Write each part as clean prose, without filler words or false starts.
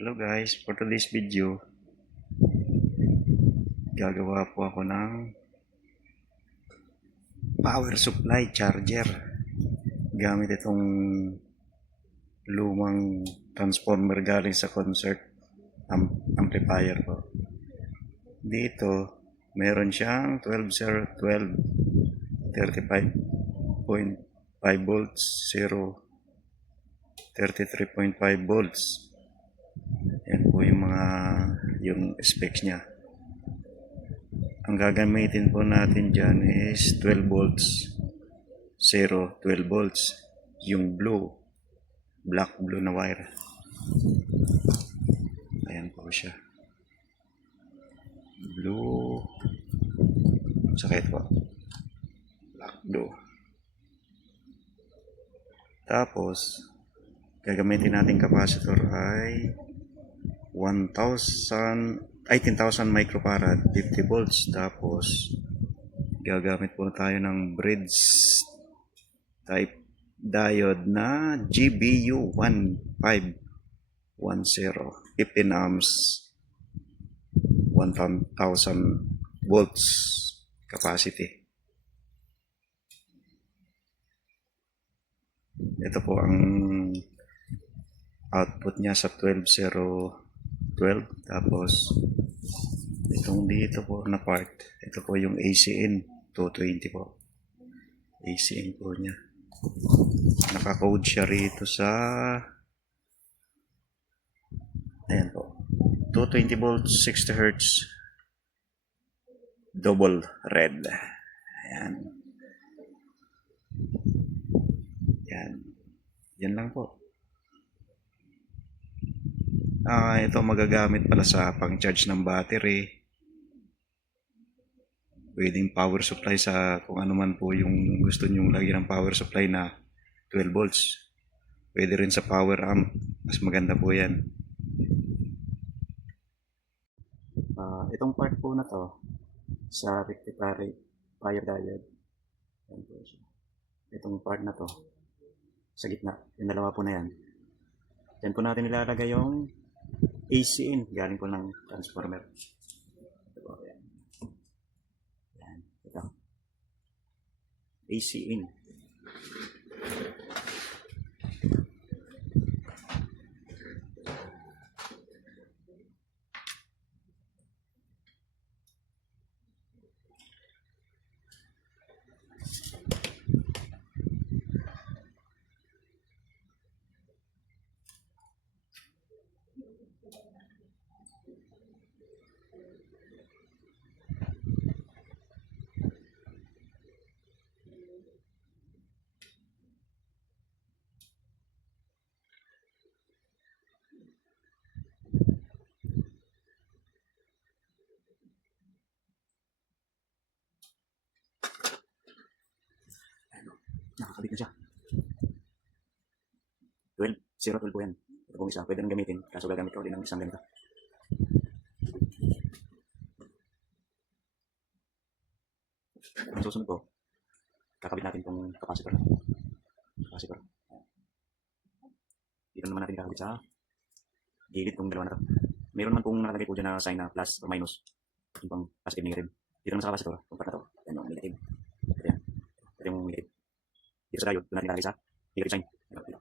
Hello guys, for today's video, gagawa po ako ng power supply charger gamit itong lumang transformer galing sa concert amplifier ko. Dito, meron siyang 35.5 volts, 0, 33.5 volts. Yan po yung specs niya. Ang gagamitin po natin dyan is 12 volts, 0, 12 volts. Yung black blue na wire. Ayan po siya. Blue, sakit po. Black blue. Tapos, gagamitin natin capacitor ay 10,000 microfarad, 50 volts. Tapos, gagamit po tayo ng bridge type diode na GBU 1510, 15 amps, 1000 volts capacity. Ito po ang output niya sa 12012. Tapos itong dito po na part, ito po yung AC in 220 po. AC in po niya. Naka-code siya rito sa, ayan po, 220 volts, 60 Hz, double red. Ayan. Yan lang po. Ito magagamit pala sa pang-charge ng battery. Pwedeng power supply sa kung ano man po yung gusto nyong lagyan ng power supply na 12 volts. Pwede rin sa power amp. Mas maganda po yan. Itong part po na to sa rectifier diode. Yan po siya. Itong part na to sa gitna. Yung dalawa po na yan. Yan po natin ilalagay yung AC in. Galing po ng transformer. Ito po. Yan. Yan. Ito. AC in. Nakakabit na siya. 12, 0, 12 po yan. Ito pong isa, pwede nang gamitin. Kaso gagamit ka ulit ng isang ganito. Ang susunod po, kakabit natin itong capacitor. Dito naman natin kakabit sa gilid itong dalawa na ito. Meron naman pong nakalagay po dyan na sign na plus or minus. Yung pang positive, negative. Dito naman sa capacitor, itong part na ito. Yan yung negative. Ito yan. Ito yung negative. Dito sa diode, doon natin nakalagay sa negative sign. Ito yung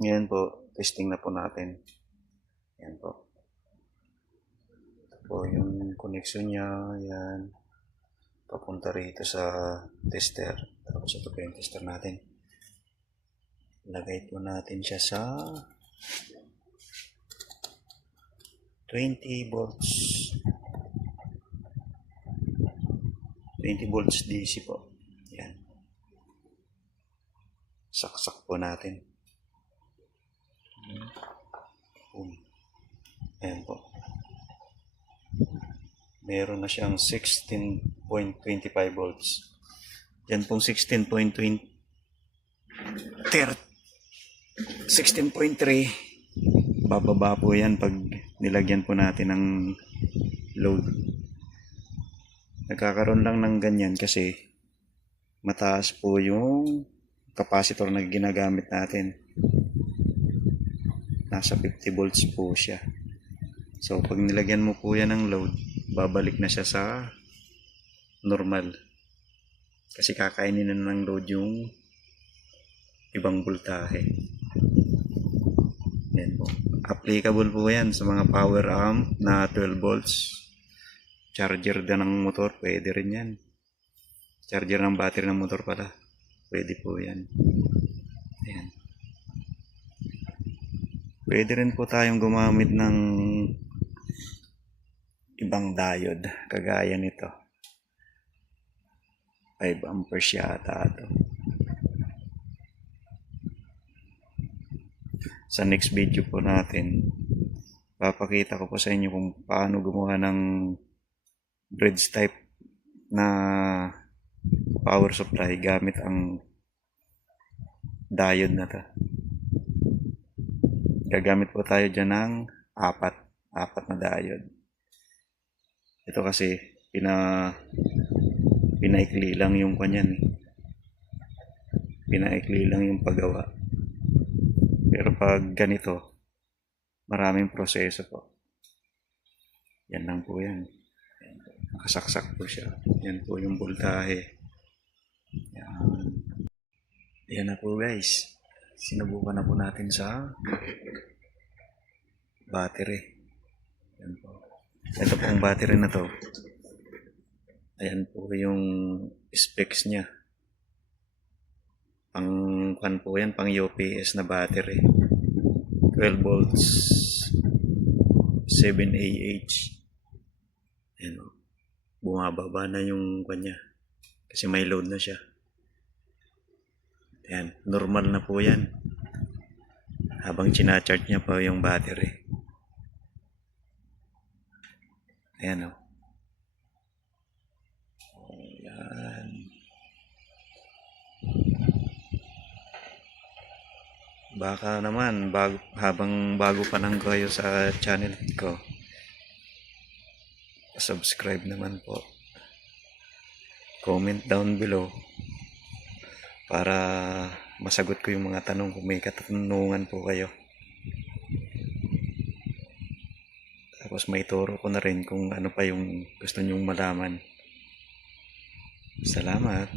Ngayon po, testing na po natin. Yan po. Ito po yung connection niya. Yan. Papunta rito sa tester. Tapos ito po yung tester natin. Lagay po natin siya sa 20 volts. 20 volts DC po. Yan. Saksak po natin. Boom. Ayan po. Meron na siyang 16.25 volts. Yan pong 16.3 bababa po yan pag nilagyan po natin ng load. Nagkakaroon lang ng ganyan kasi mataas po yung capacitor na ginagamit natin. Nasa 50 volts po siya. So pag nilagyan mo po yan ng load, babalik na siya sa normal. Kasi kakainin na ng load yung ibang voltahe. Yan po. Applicable po yan sa mga power amp na 12 volts. Charger din ng motor, pwede rin yan. Charger ng battery ng motor pala. Pwede po yan. Ayan. Pwede rin po tayong gumamit ng ibang diode. Kagaya nito. 5 amperes yata ito. Sa next video po natin, papakita ko po sa inyo kung paano gumawa ng bridge type na power supply gamit ang diode na to. Gagamit po tayo dyan ng apat na diode. Ito kasi pinaikli lang yung kanyan. Pinaikli lang yung paggawa. Pero pag ganito, maraming proseso po. Yan lang po yan. Nakasaksak po siya. Yan po yung voltahe. Yan. Yan na po guys. Sinubukan na po natin sa battery. Yan po. Ito pong battery na to. Ayan po yung specs niya. Pang po yan, pang UPS na battery. 12 volts 7Ah. Ayan o. Bumababa na yung kanya. Kasi may load na siya. Ayan. Normal na po yan. Habang chinacharge niya pa yung battery. Ayan o. Ayan. Baka naman habang bago pa lang kayo sa channel ko, subscribe naman po, comment down below para masagot ko yung mga tanong kung may katanungan po kayo. Tapos may turo ko na rin kung ano pa yung gusto nyong malaman. Salamat.